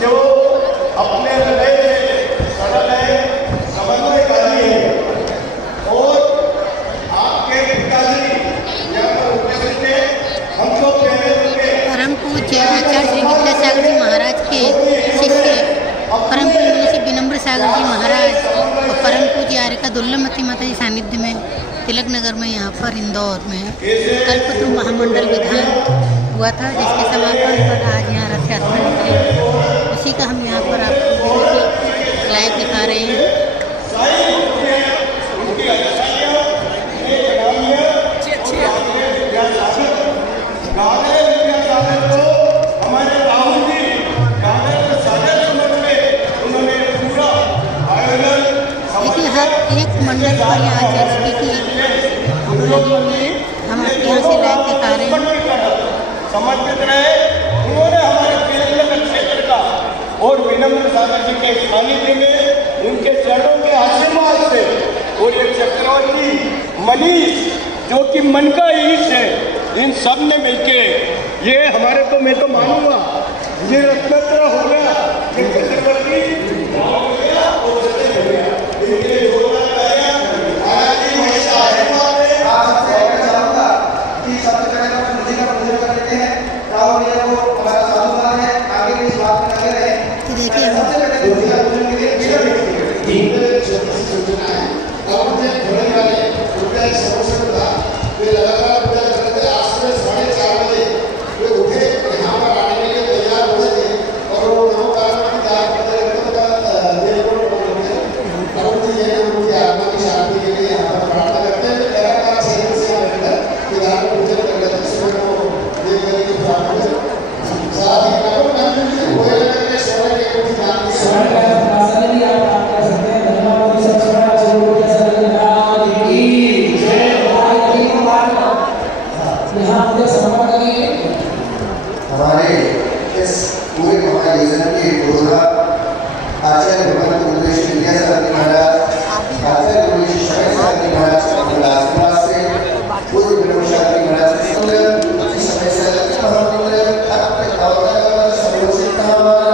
जो अपने हृदय से सरल है, समन्वयकारी है और आपके पिताजी यहाँ पर उपस्थित है। हम तो परम पूज्य आचार्य श्री विद्यासागर जी महाराज के शिष्य परम पूज्य श्री विनम्र सागर जी महाराज और परम पूज्य आर्यका दुर्लभमती माता जी सानिध्य में तिलक नगर में यहाँ पर इंदौर में कल्पतरु महामंडल विधान हुआ था, जिसके समापन पर आज यहाँ रथ यात्रा निकली। उसी का हम यहाँ पर आपको लाइव दिखा रहे हैं। देखिए हर एक मंडल पर यहाँ चर्च की हम आपके यहाँ से लाइव दिखा रहे हैं। समर्पित रहे। उन्होंने हमारे तिलक क्षेत्र का और विनम्र सागर जी के सानिध्य में उनके चरणों के आशीर्वाद से और एक चक्रवर्ती मनीष जो कि मन का ईश है, इन सब ने मिलके ये हमारे तो मैं तो मानूंगा ये रत्नत्र हो गया, ये चक्रवर्ती हो गया और सत्य हो गया। ये योगदान करेगा महाराज जी हमेशा आशीर्वाद है। आप चाहूंगा कि सबसे पहले हम मुझे का पूजन कर लेते हैं। राहुल ये वो हमारा साधुवाद है, आगे भी इस बात में लगे रहे। देखिए सबसे पहले मुझे का पूजन के लिए तीन छोटी सी सूचना है। अब मुझे होने वाले उनका एक समस्या था, वे लगातार पूजा करते थे। आज सुबह 4:30 बजे वे उठे, यहाँ पर आने के लिए तैयार हुए थे और वो नमो पार्वती का उनकी आत्मा की शांति के लिए यहाँ पर प्रार्थना करते हैं। लगातार सेवन से विधान पूजन कर लेते हैं। सुबह को देव गति की प्रार्थना साथ ही नमो नारायण होए लगे सोने के कुछ दान दिए प्रार्थना भी आप कर सकते हैं। धन्यवाद सबसे बड़ा जरूर कैसा लगा की जय भारत की माता। यहाँ मुझे समर्पण करिए। हमारे इस पूरे महायोजन के योद्धा आचार्य भगवान उपदेश विद्यासागर महाराज, आचार्य उपदेश शास्त्री महाराज आशीर्वाद से पूर्व विनम्र शास्त्री महाराज से समय से महामंत्र अपने अवतार सर्वसिद्ध हमारा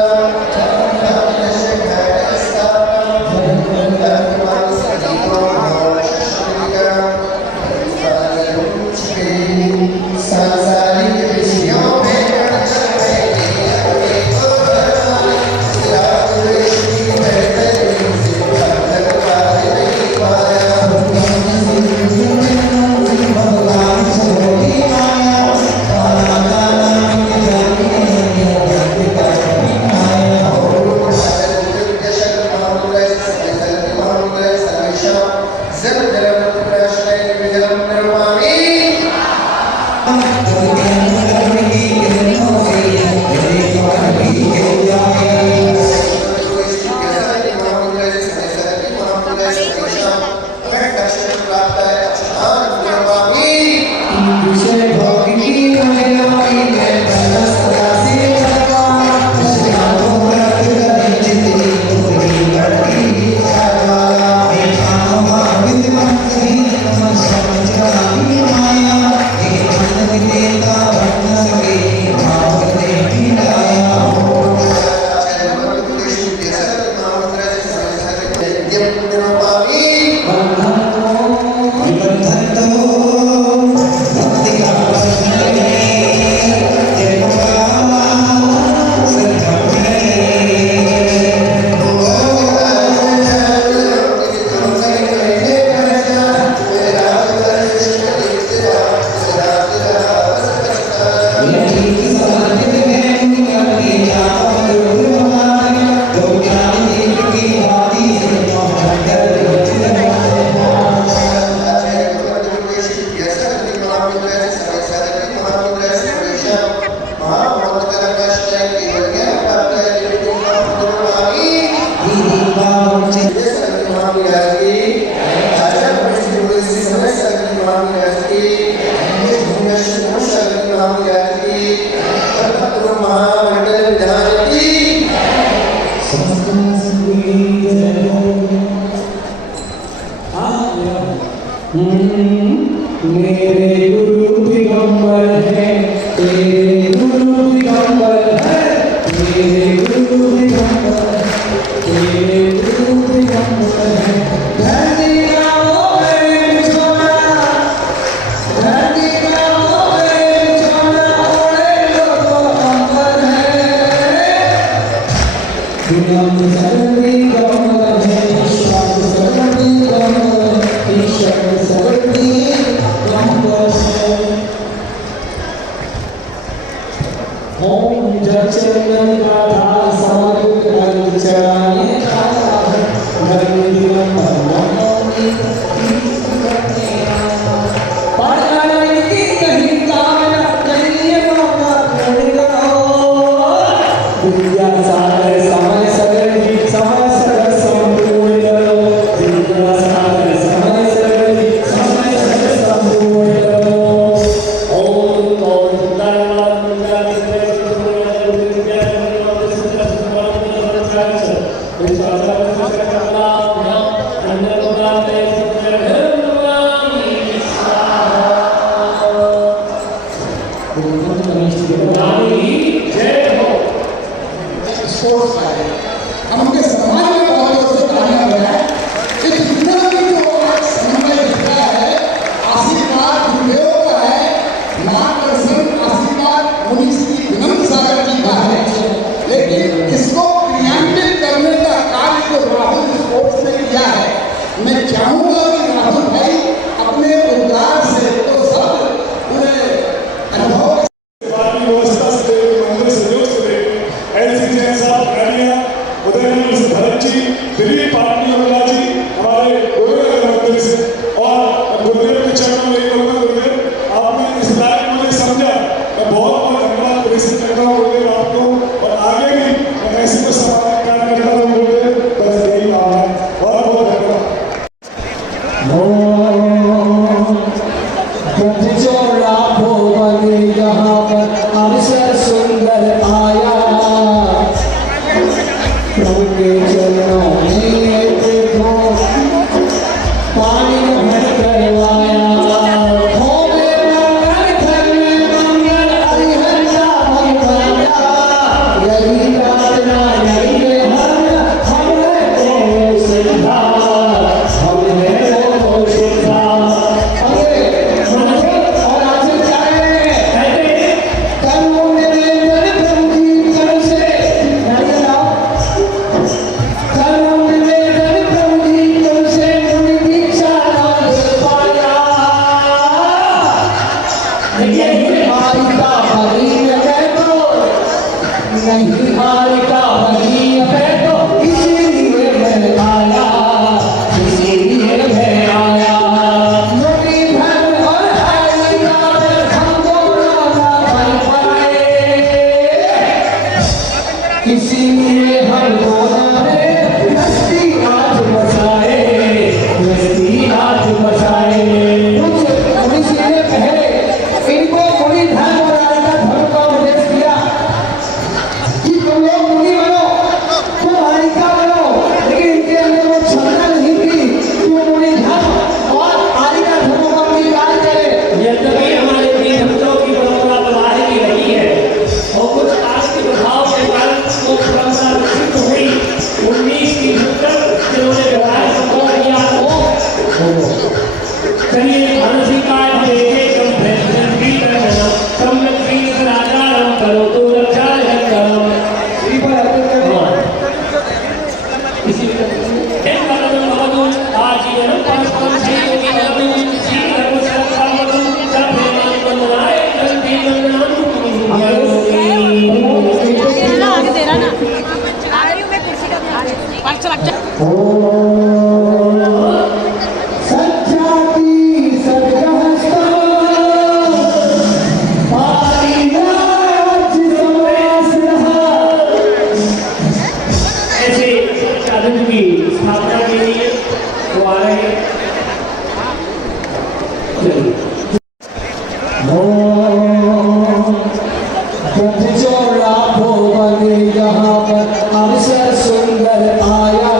यहाँ पर अवसर सुंदर आया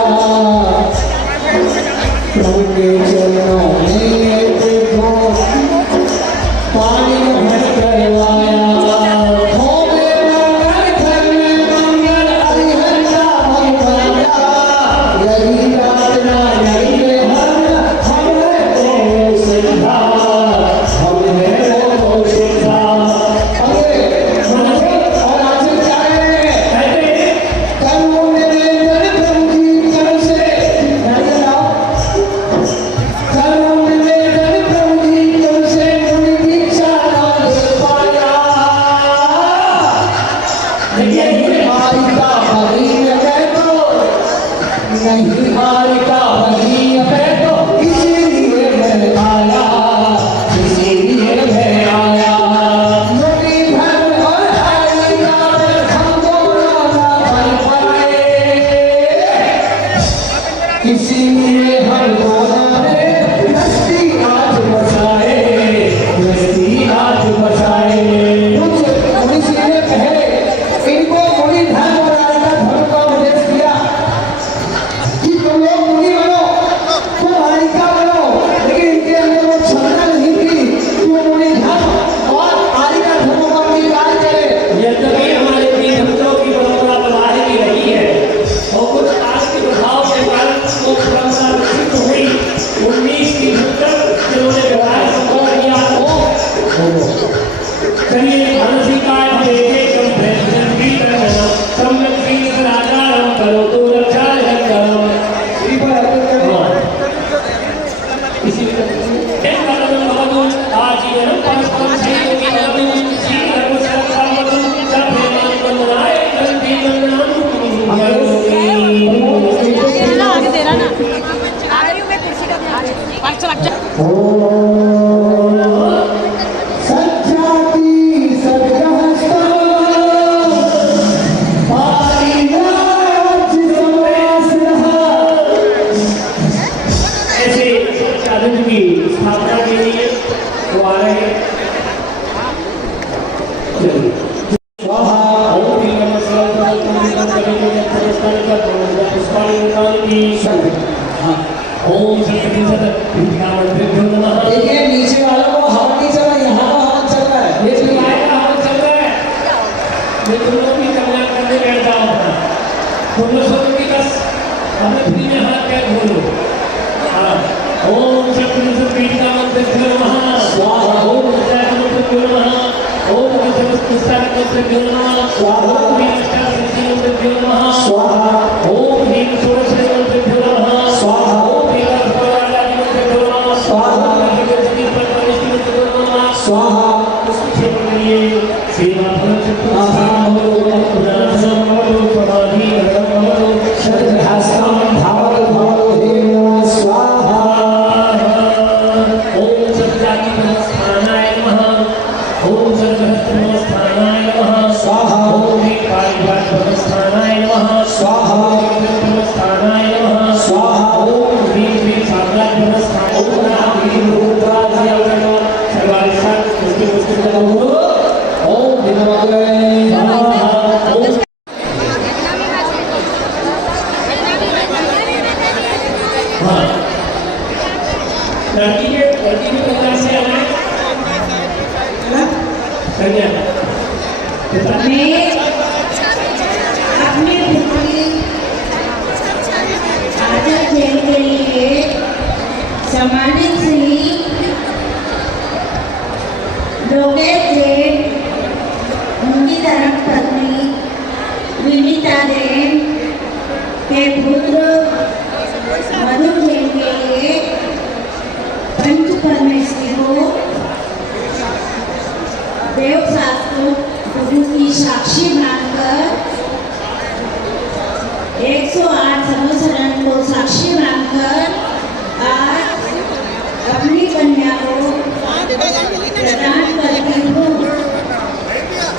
नहीं मारिका भरी है तो नहीं मारिका भरी है तो इसीलिए मैं आया, इसीलिए मैं आया। नदी भर और आलिया में हमको ना बन पाए, इसीलिए हम दोनों ने मस्ती आज बसाए, मस्ती आज बसाए। मुनि ने पहले इनको मुनि धर्म बनाने का धर्म का उपदेश किया कि तुम लोग मुनि बनो, तुम बालिका बनो, लेकिन इनके अंदर वो क्षमता नहीं थी कि वो मुनि धर्म और बालिका धर्म का अंगीकार करे। यद्यपि हमारे तीन धर्मों की परंपरा बधाई की रही है और कुछ आज के प्रभाव के कारण वो परंपरा विकसित हुई। 19 की धनकर जिन्होंने विवाह संभव किया हो, चलिए मानसिकाय देखे कम प्रेम की तरह सम्मत की राजा करो तो रक्षा करो इसी आज ये परस्पर स्थापना के लिए वो आ रहे हैं। देखिए नीचे वालों को हवा नहीं चल रहा, यहाँ का हवा चल रहा है। ये जो आएगा हवा चल रहा है, ये तुम लोग भी कल्याण करने बैठ जाओ अपना। तुम लोग सोचो कि बस हमें फ्री में हाथ पैर धो लो। ओम शक्ति पीठा मंत्र नमः स्वाहा, ओम जय मंत्र नमः, ओम पुष्टा मंत्र नमः स्वाहा, ओम अष्टा सिद्धि मंत्र नमः स्वाहा, ओम ह्रीं षोडश मंत्र नमः स्वाहा, ओम वीरा भगवान मंत्र नमः स्वाहा, ओम जगदीश परमेश्वर मंत्र नमः स्वाहा। उसके लिए सेवा फल आसाम पुराण समाधि शरदहासम भावल भावल हे नमः स्वाहा। ओम सत्यादि नमस्तानाय नमः, ओम सर्वहस्त नमस्तानाय नमः स्वाहा, ओम कालीघाट नमस्तानाय नमः स्वाहा, नमस्तानाय नमः स्वाहा, ओम ह्रीं श्रीं साम्राज्य नमस्तानाय नमः सर्वाधिष्ठान मुक्ति मुक्ति नमो ओम दिनमग्रे लड़की के प्रकार से आना कन्या मैं अपने पुत्री आदर जैन के लिए सम्मानित श्री योगेश जैन, उनकी धर्मपत्नी विनीता जैन के पुत्र मधु जैन के लिए पंच परमेश्वरी को देव शास्त्रों की साक्षी मानकर 108 संवत्सरण को साक्षी मानकर आज अपनी कन्या को प्रदान करती हूँ।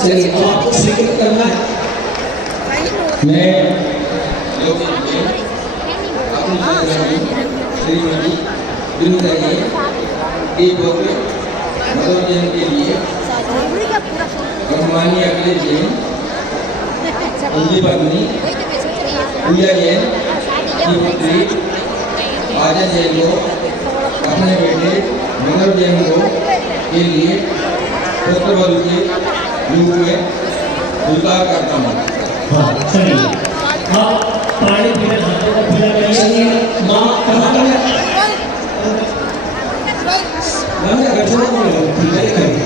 चलिए तो आपको स्वीकृत करना है। मैं श्रीमती विनीता जैन के पुत्र मधु जैन के लिए सम्मानीय अखिलेश जैन, उनकी पत्नी पूजा जैन की पुत्री आजा जैन को अपने बेटे मनोज जैन को के लिए पुत्र वधु के रूप में स्वीकार करता हूँ। हाँ चलिए आप पानी पीना हाथों का पीला करिए। चलिए माँ कहाँ पर है? मैं गठन को पीला करिए।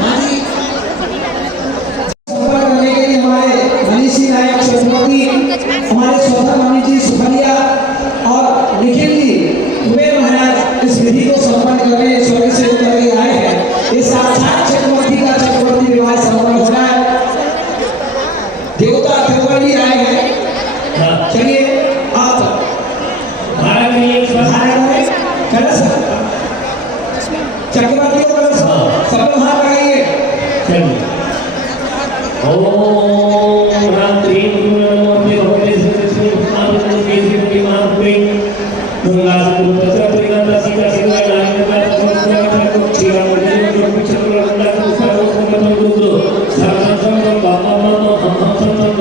हाँ जी संपर्क करने के लिए हमारे मनीषी नायक सरस्वती, हमारे स्वतः मनी जी सुखलिया और निखिल जी वे महाराज इस विधि को संपन्न करने स्वर्ग से उतर के आए हैं। ये साक्षात चक्रवर्ती का चक्रवर्ती विवाह संपन्न हो रहा है। चलिए आप भारत में एक कलश चक्रवर्ती को कलश सब लोग हाथ लगाइए। चलिए ओम राम क्रीम नमो भगवते श्री कृष्ण केसरी महापुरी गंगा सुपुत्र परिणाम सीता सीता नारायण का श्री राम जो कुछ गंगा को सर्वोपरि गुरु सर्वं सर्वं बाबा बाबा हम सर्वं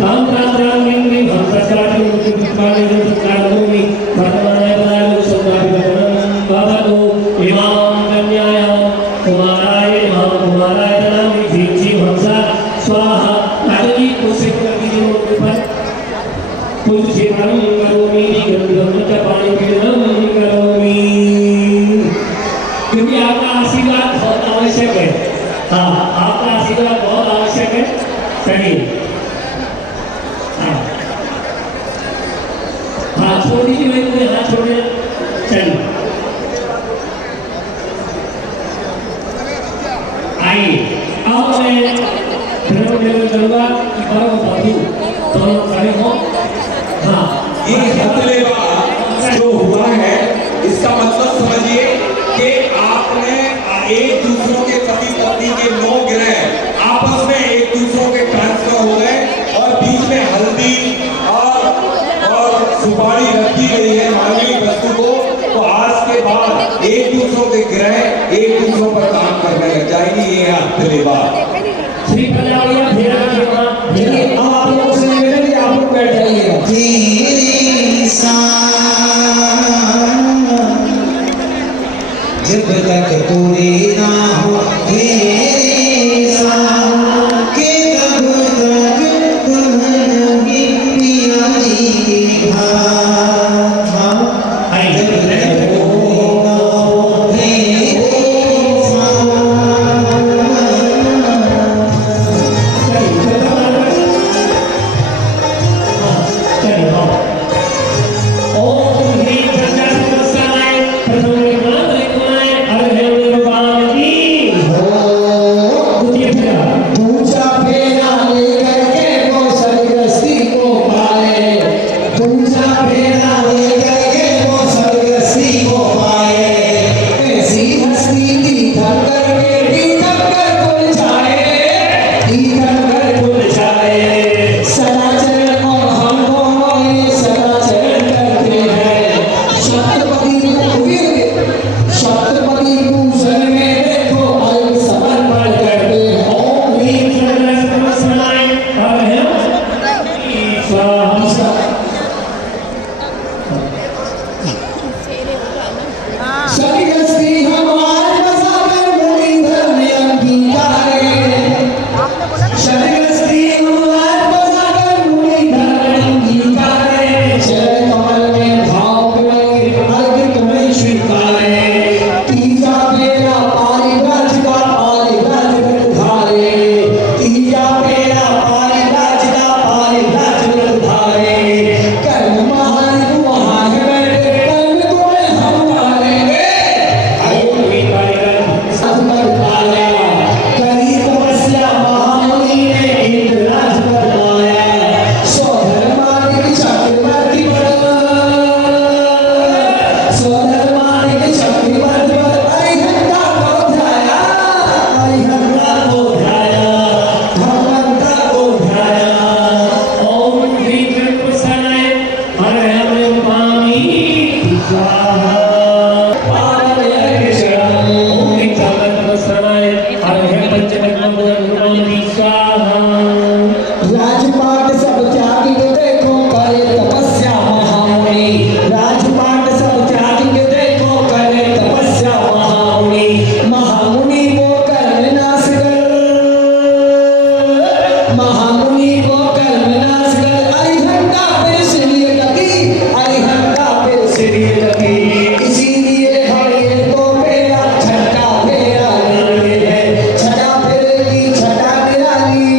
राम राम राम इंद्री हम सचाटि मुक्ति काले जो कालोमी वर्तमानाय बनायो सौदाय बाबा को इमाम कन्याय कुमाराय इमाम कुमाराय नामी जीची हमसा स्वाहा आदि को से करके ऊपर कुछ सेवन करोमी गंगम का पानी पीना करोमी क्योंकि आपका आशीर्वाद बहुत आवश्यक है। हाँ आपका आशीर्वाद बहुत आवश्यक है। चलिए हाथ छोड़ दीजिए भाई मुझे हाथ छोड़े। चलिए आइए अब मैं करूँगा कि बड़ा बाबू दोनों खड़े हो। हाँ ये हथलेवा जो हुआ है इसका मतलब समझिए कि आपने एक दूसरों के पति पत्नी के 9 ग्रह आपस में एक दूसरों के ट्रांसफर हो गए और बीच में हल्दी और सुपारी रखी गई है मानवीय वस्तु को। तो आज के बाद एक दूसरों के ग्रह एक दूसरों पर काम करने लग जाएगी। ये है हथलेवा। श्री कल्याणिया भेड़ा चलिए अब आप लोग से निवेदन है आप लोग बैठ जाइएगा। जब तक पूरी ना हो तेरे साथ के तब तक तुम नहीं पिया जी भाषा। जब तक पूरी ना हो तेरे साथ। दूजा फेरा लेकर के वो सरगस्ती को पाए। दूजा फेरा लेकर के वो सरगस्ती को पाए। ऐसी हस्ती की धक्कर के भी धक्कर खुल जाए। भी धक्कर खुल जाए। सदाचरण और हम दोनों ये सदाचरण करते हैं। सप्तपदी पूजन में देखो अल्प समर्पण करते हैं। ओम ह्रीं सरगस्ती हमारे बसाकर मुरलीधर ने अंगीकारे। सरगस्ती हमारे बसाकर मुरलीधर ने अंगीकारे। चरण कमल में भाव में अर्घ तुम्हें स्वीकारे। तीजा फेरा पारिव्रज का पारिव्रज व्रत धारे। तीजा फेरा पारिव्रज का पारिव्रज व्रत धारे। कर्म महान तू महान बैठे कर्म तुम्हें हम मारेंगे। सतमर पाया करी तपस्या महामुनि ने इंद्रराज बतलाया। स्वधर्मानिक चक्रवर्ती स्वधर्मानिक चक्रवर्ती अरिहंता को ध्याया। अरिहंता को ध्याया भगवंता को ध्याया। ओम ह्रीं कृष्णाय हर हर पामी स्वाहा। ओम ह्रीं कृष्णाय हर हर पंचमहाभूतानि स्वाहा। राजपाट सब त्यागी के देखो करे तपस्या महामुनि। राजपाट सब त्यागी के देखो करे तपस्या महामुनि। महामुनि को कर विनाश कर। महामुनि को कर विनाश कर। अरिहंता पे इसलिए लगी। अरिहंता पे इसलिए लगी। इसीलिए हम ये तो फेरा छठा फेरा लिए हैं। छठा फेरे की छठा निराली।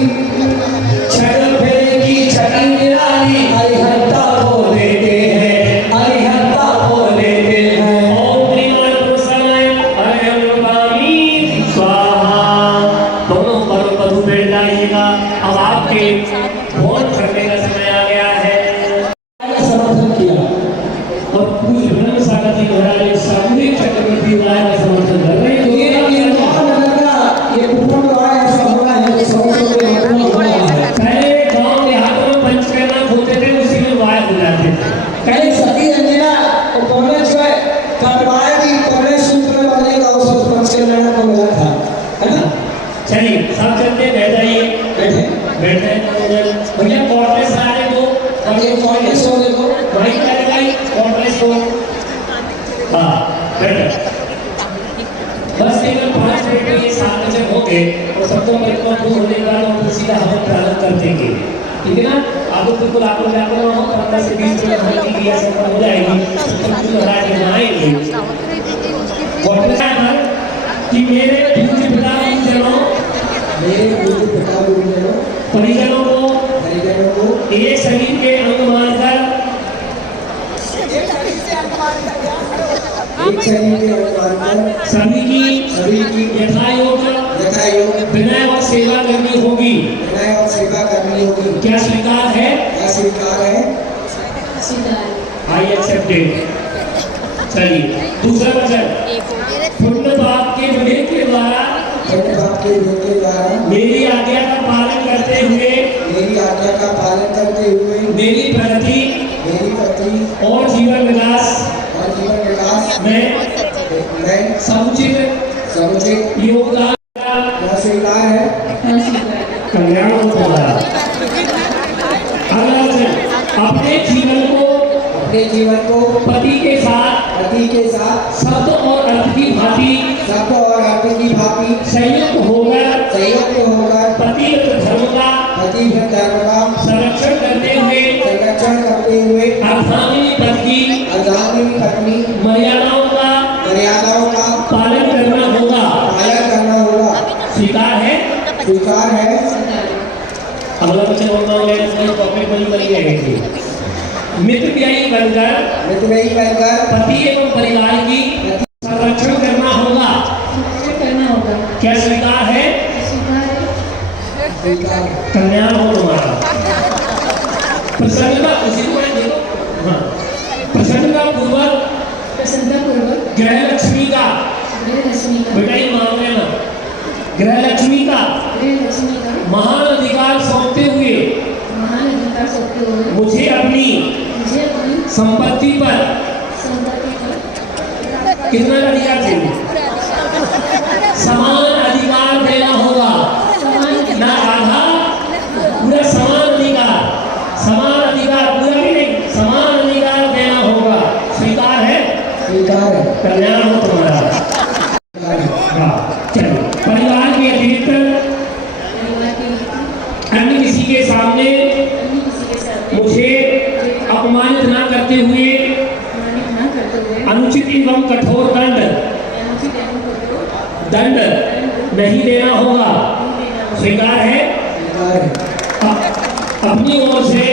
छठ फेरे की छठी निराली अरिहंता को देते हैं। अरिहंता को देते हैं। ओम ह्रीं कृष्णाय हर हर पामी स्वाहा। दोनों पर मधु बैठ जाइएगा। अब आपके भोजन करने का समय आ गया है। भैया कॉर्डलेस सारे को और ये कॉर्डलेस हो देखो व्हाइट कलर का ही कॉर्डलेस हो। हाँ बेटर बस केवल 5 मिनट में ये 7 जब हो गए और सबको परिक्रमा पूर्ण होने के बाद हम सीधा हवन प्रारंभ कर देंगे, ठीक है ना। आप लोग बिल्कुल आप लोग जाकर हो 15 से 20 मिनट हवन की क्रिया संपन्न हो जाएगी। तो महाराज बनाएंगे कि मेरे पूज्य पिता परिजनों को एक शरीर के अंग मानकर सभी की यथायोग्य विनय और सेवा करनी होगी। क्या स्वीकार है? I accepted. चलिए दूसरा वचन, पुण्य पाप के विवेक के द्वारा मेरी आज्ञा का पालन करते हुए मेरी प्रगति और जीवन विकास में समुचित योगदान कल्याण होगा। अपने जीवन को पति के साथ सत्य और अर्थ की भांति संयुक्त होकर पति धर्म का संरक्षण करते हुए अर्धांगिनी पत्नी मर्यादाओं का पालन करना होगा। स्वीकार है? अगला बच्चा टॉपिक बनी गई। मित्रव्ययी बनकर पति एवं परिवार की संरक्षण करना होगा। क्या स्वीकार है? कल्याण हो तुम्हारा। प्रसन्नता उसी को देखो। हाँ प्रसन्नता पूर्वक गृह लक्ष्मी का बेटा ही मामले में गृह लक्ष्मी का महान अधिकार सौंपते हुए मुझे अपनी संपत्ति पर कितना अधिकार चाहिए? समान अधिकार देना होगा, ना आधा, पूरा समान अधिकार पूरा भी नहीं, समान अधिकार देना होगा। स्वीकार है? कल्याण हो तुम्हारा। हाँ चलो, परिवार के अतिरिक्त अन्य किसी के सामने मुझे अपमानित ना करते हुए अनुचित एवं कठोर दंड नहीं देना होगा। स्वीकार है? अपनी ओर से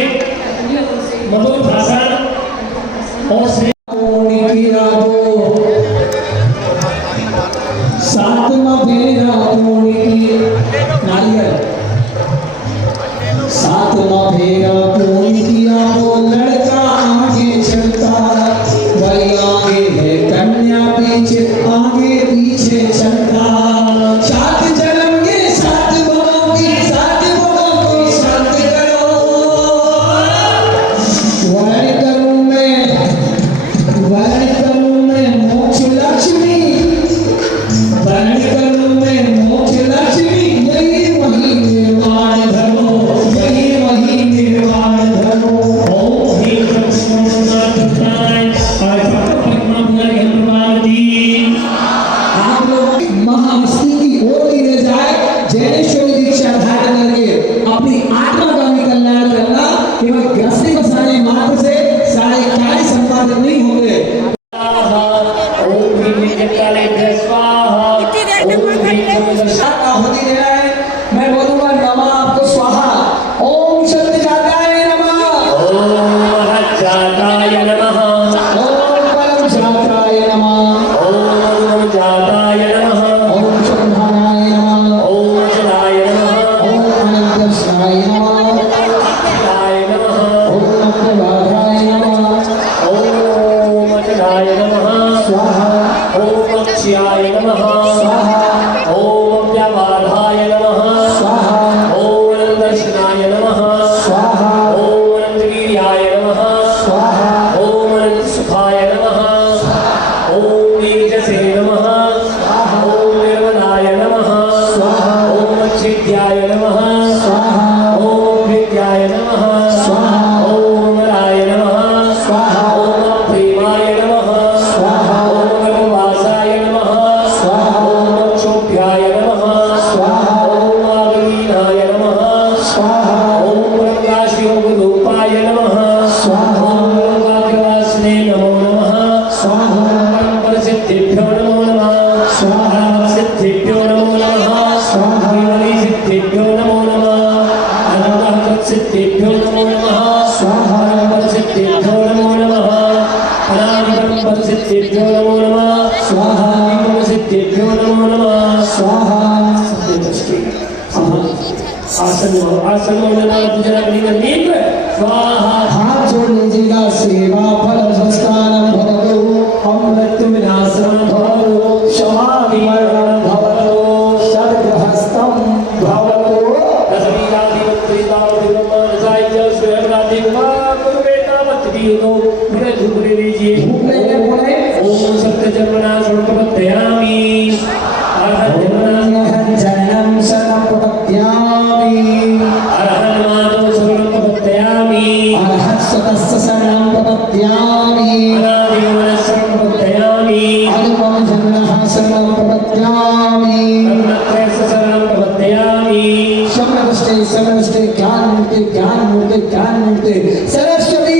मधुर भाषण और सातवां फेरा पूरी किया वो लड़का आगे चलता, भाई आगे है कन्या पीछे आगे पीछे चलता। सात जन्म के सात बड़ों की सात करो। वर्ण करूं मैं मोक्ष लक्ष्मी, यही वही निर्वाण धर्मो, महाविष्णु की ओर ही ले जाए। जैनेश्वरी दीक्षा धारण करके अपनी आत्मा का भी कल्याण करना, केवल गृहस्थी को सारे मात्र से सारे कार्य संपादित नहीं होंगे। मैं बोलूंगा नमः आपको स्वाहा। ओम सत्यजाताय नमः, ओम जाताय नमः, ओम परम जाताय नमः, ओम जाताय नमः, ओम शंभराय नमः, ओम जलाय नमः, ओम अनंतस्नाय नमः, जलाय नमः, ओम अग्निवाराय नमः, ओम जलाय नमः, स्वाहा, ओम अक्षयाय नमः, स्वाहा, ओम व्यावाधाय नमः, स्वाहा, ओम दर्शनाय नमः, स्वाहा, ओम अनंतवीर्याय नमः, स्वाहा, ओम अनंत सुखाय नमः, ओम नीरजसे नमः, ओम निर्मलाय नमः, स्वाहा, ओम अच्छेद्याय नमः, स्वाहा, ओम सिद्धेभ्यो नमो नमः स्वाहा सिद्धेभ्यो नमो नमः अनादिकं सिद्धेभ्यो नमो नमः स्वाहा सिद्धेभ्यो नमो नमः स्वाहा आसन स्वाहा हाथ जोड़ लीजिएगा। सेवा फल संस्कारम भवतु अमृत्यु विनाशनम भवतु समाधि मरणम भवतु सर्वहस्तम भवतु ओम सत्य जन्मना सर्वपत्यामि जनम शरणम प्रपद्यामि अरहन्मानो शरणं प्रपद्यामि अरहत् सतस्य शरणम प्रपद्यामि अनादिगमनं शरणं प्रपद्यामि अनुपम जन्मः शरणम प्रपद्यामि रत्नत्रयस्य शरणं प्रपद्यामि समदृष्टे ज्ञान मूर्ति सरस्वती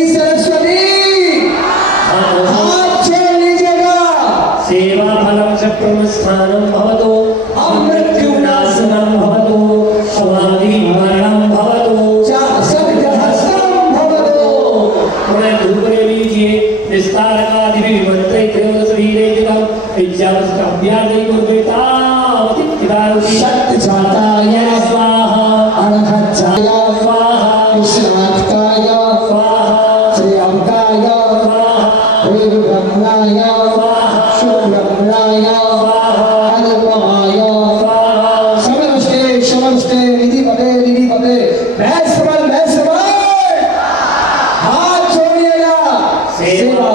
हाथ जोड़ लीजिएगा। सेवा फलं च प्रमस्थानं भवतु अमृत्युनाशनं भवतु समाधि मरणं भवतु सर्वहस्तम भवतु। उन्हें धूप ले लीजिए। विस्तारकादि भी मंत्रे त्रयोदश वीरे जगम इच्छावस्त अभ्यादि कुर्वेता अतिथिदारुति सत्य जाताय स्वाहा अनघचाय स्वाहा विश्वनाथकाय स्वाहा श्रीअंकाय वेद ब्रह्मणाय शुभ ब्रह्मणाय अनुपमाय समस्ते निधि पते हाथ जोड़िएगा। सेवा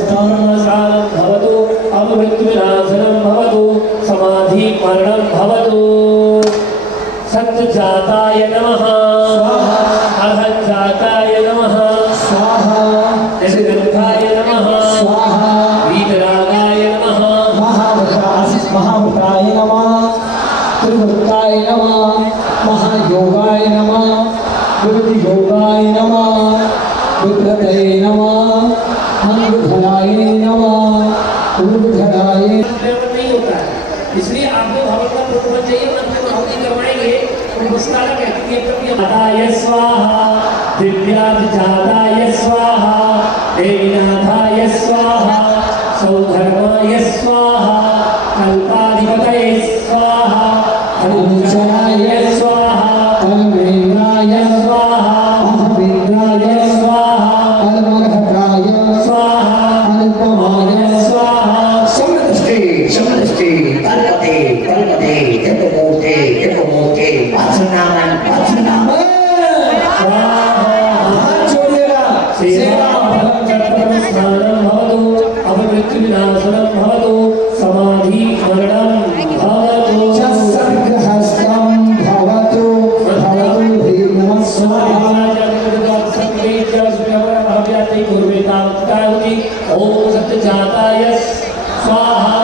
स्थानमसानं भवतु अमृत्युनाशनं भवतु समाधि मरणं भवतु सत्यजाताय नमः अहंजाताय नमः स्वाहा दशगंधाय नमः स्वाहा वीतरागाय नमः महाभूताय नमः त्रिभुताय नमः महायोगाय नमः विविध योगाय नमः विप्रतये नमः अंगधराय नमः उर्धराय। नहीं होता है, इसलिए आपको भगवान का प्रबंध चाहिए। मंत्र भक्ति करवाएंगे तो विस्तार कहती है प्रभु स्वाहा दिव्याजाताय स्वाहा देवीनाथाय स्वाहा सौधर्माय स्वाहा कल्पाधिपतये स्वाहा अनुचराय स्वाहा तन्मेन्द्राय स्वाहा महावीराय स्वाहा अलमर्हकाय स्वाहा अनुपमाय स्वाहा समदृष्टि कल्पते जपमूर्ते वाचनामन हाथ जोड़िएगा। सेवा फलं च प्रमस्थानं भवतु अमृत्युविनाशनं भवतु समाधि मरणं भवतु सर्गहस्तं भवतु नमः स्वाहा। ओम सत्यजाताय स्वाहा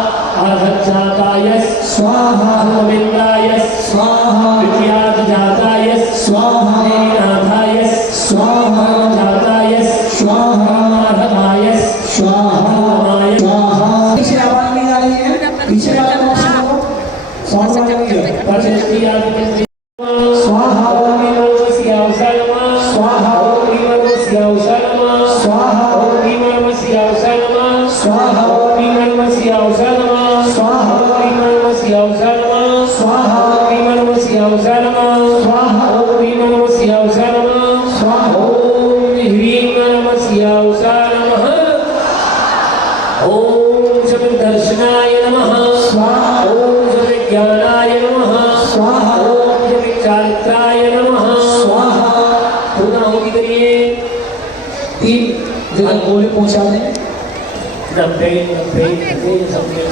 अर्हज्जाताय स्वाहा गोविन्दाय स्वाहा विद्याजाताय स्वाहा देवनाथाय स्वाहा जाताय स्वाहा अर्हताय स्वाहा स्वाहा। पीछे आवाज नहीं आ रही है, पीछे वाला बॉक्स में साउंड वाला नहीं है। स्वाहा स्वाहा स्वाहा स्वाहा दर्शनाय नमः ओम ज्ञानाय नमः ओम चारित्राय नमः पूर्ण होगी करिए। 3 जगह गोली पहुंचा दें। नब्बे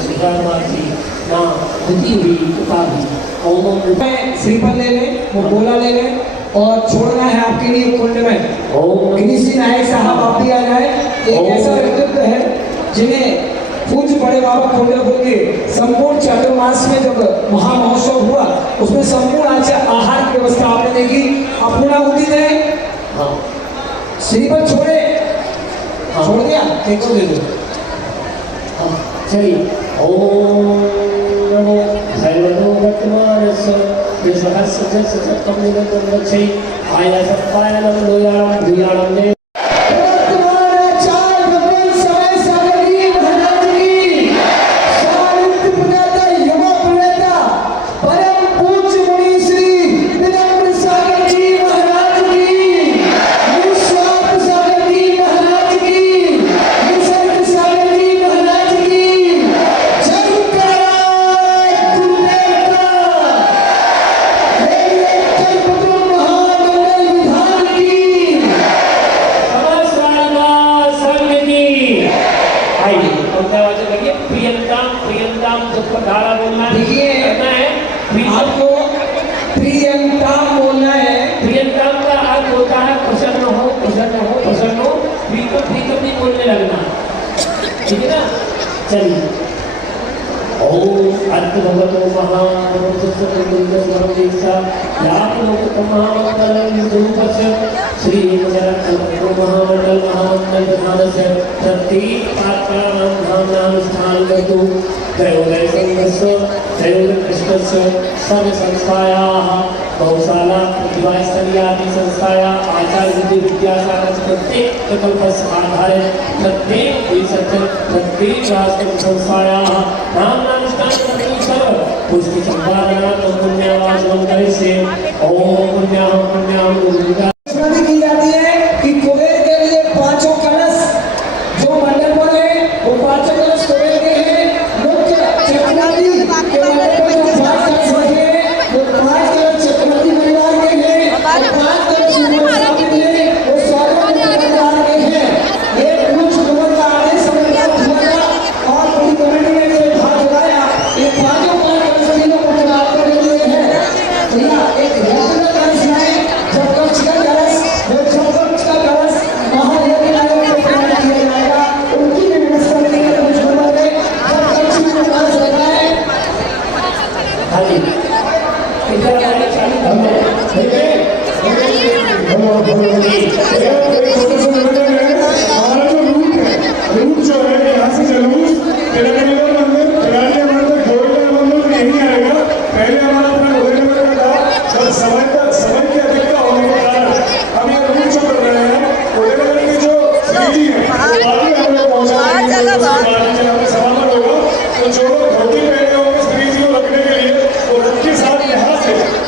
सुखामासी माँ बुद्धि हुई उपाधि ओम श्रीफल ले लें, वो गोला ले लें और छोड़ना है आपके लिए कुंड में। ओम गिरीश नायक साहब आप भी आ जाए। एक ऐसा व्यक्तित्व है जिन्हें पूज्य बड़े बाबा कुंडलपुर के संपूर्ण चातुर्मास में जब महामहोत्सव हुआ उसमें संपूर्ण आहार की व्यवस्था आपने देखी। अपूर्णा बुद्धि दें। श्रीफल छोड़े, छोड़ दिया, एक को दे दो। चलिए ओम नमो भगवतो वर्तमानस्य ये सदा सजत सजत कम निगम कर छै आया सत्पायनम दोयाम दुयाम ने आपको प्रियंका बोलना है। प्रियंका का अर्थ होता है प्रसन्न हो, प्रसन्न हो, प्रसन्न हो। प्रीतम नहीं बोलने लगना, ठीक है ना। चलिए, ओम अर्थ भगवतो श्री महामंडल महामंडल प्रधानस्य प्रत्येक पात्राणां भावनानुष्ठानं कर्तुं त्रयोदय संघस्य त्रयोदशकृष्णस्य सर्वसंस्थायाः गौशाला प्रतिभास्थलीयादि संस्थायाः आचार्य विद्यासागर प्रत्येक प्रकल्पस्य आधारे प्रत्येक प्रत्येक राष्ट्र संस्थायाः नामानुष्ठानं कर्तुं सर्व पुष्टि संपादनार्थं पुण्यावाचनं करिष्ये। ओम पुण्याहं दुर्गा की जाती है कि कुबेर के लिए पांचों कलश जो मंडल पर है वो पांचों कलश कुबेर के हैं। मुख्य चक्रवर्ती के मंडल पर जो 5 कलश रखे हैं वो 5 कलश चक्रवर्ती परिवार के हैं, 5 कलश स्वामी के वो स्वामी परिवार के हैं। ये कुछ कुबेर का आदेश संबंध हुआ था और पूरी कमेटी ने ये भाग लगाया। ये पांचों कलश तीनों को चुनाव करने के लिए है। भैया एक व्यक्तिगत कलश है जब कक्ष का कलश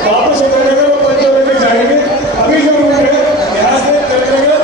वापस उतरेगा वो पंचों लेके जाएंगे। अभी जो रूट है यहाँ से चलेगा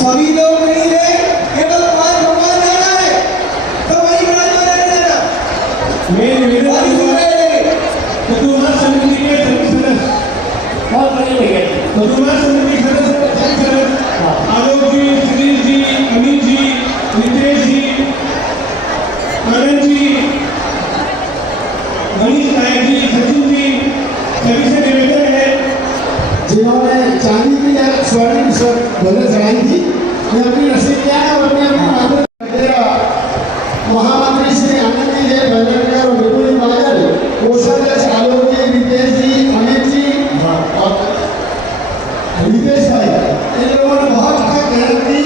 सभी लोग नहीं रहे, केवल तुम्हारे भगवान जाना है, तो वही बना दो रहने देना। मेरे और मेरे दूर रहे। कुतुबा समिति के सदस्य बहुत बड़े भैया कुतुबा समिति के सदस्य आलोक जी, सुनील जी, अमित जी, नितेश जी, आनंद जी, मनीष नायक जी, सचिन जी, सभी से निवेदन है जिन्होंने चांदी की या स्वर्ण ध्वजा चढ़ाई थी, मैं अपनी रसीद किया है और अपनी माध्यम महामंत्री श्री आनंद जी, जय भजनकर और विपुल जी बादल, कोषाध्यक्ष आलोक जी, नितेश जी, अमित जी और नितेश भाई, इन लोगों ने बहुत मेहनत की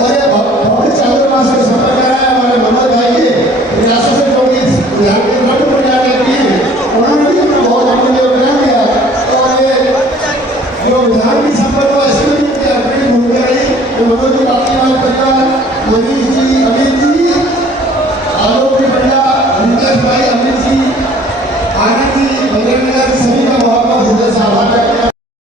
और ये बहुत चातुर्मास से सफर करा है। हमारे मनोज भाई के प्रयासों से जो भी ध्यान के रक्त प्रचार किए हैं, उन्होंने भी अपना बहुत अमूल्य योगदान दिया। और ये जो विधान की संपत्ति इसमें भी अपनी भूमिका रही, मनोज जी, बाकी परिवार, मनीष जी, अमित जी